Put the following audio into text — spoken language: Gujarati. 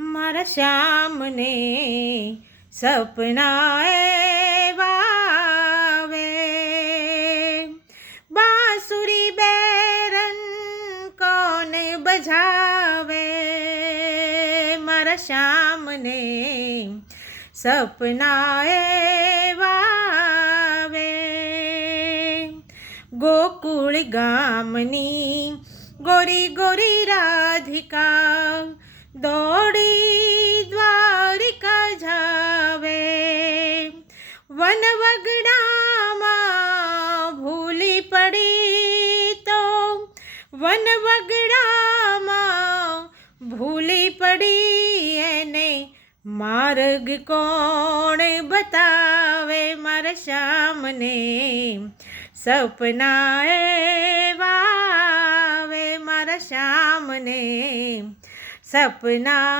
મારા શ્યામને સપના એવા આવે, બાંસુરી બેરન કોણ બજાવે, મારા શ્યામને સપના એવા આવે. ગોકુળ ગામની ગોરી ગોરી રાધિકા દોડી દ્વારિકા જાવે, વનવગડામાં ભૂલી પડી તો વનવગડામાં ભૂલી પડી, એને માર્ગ કોણ બતાવે, મારા શ્યામને સપના એવા આવે, મારા શ્યામને સપના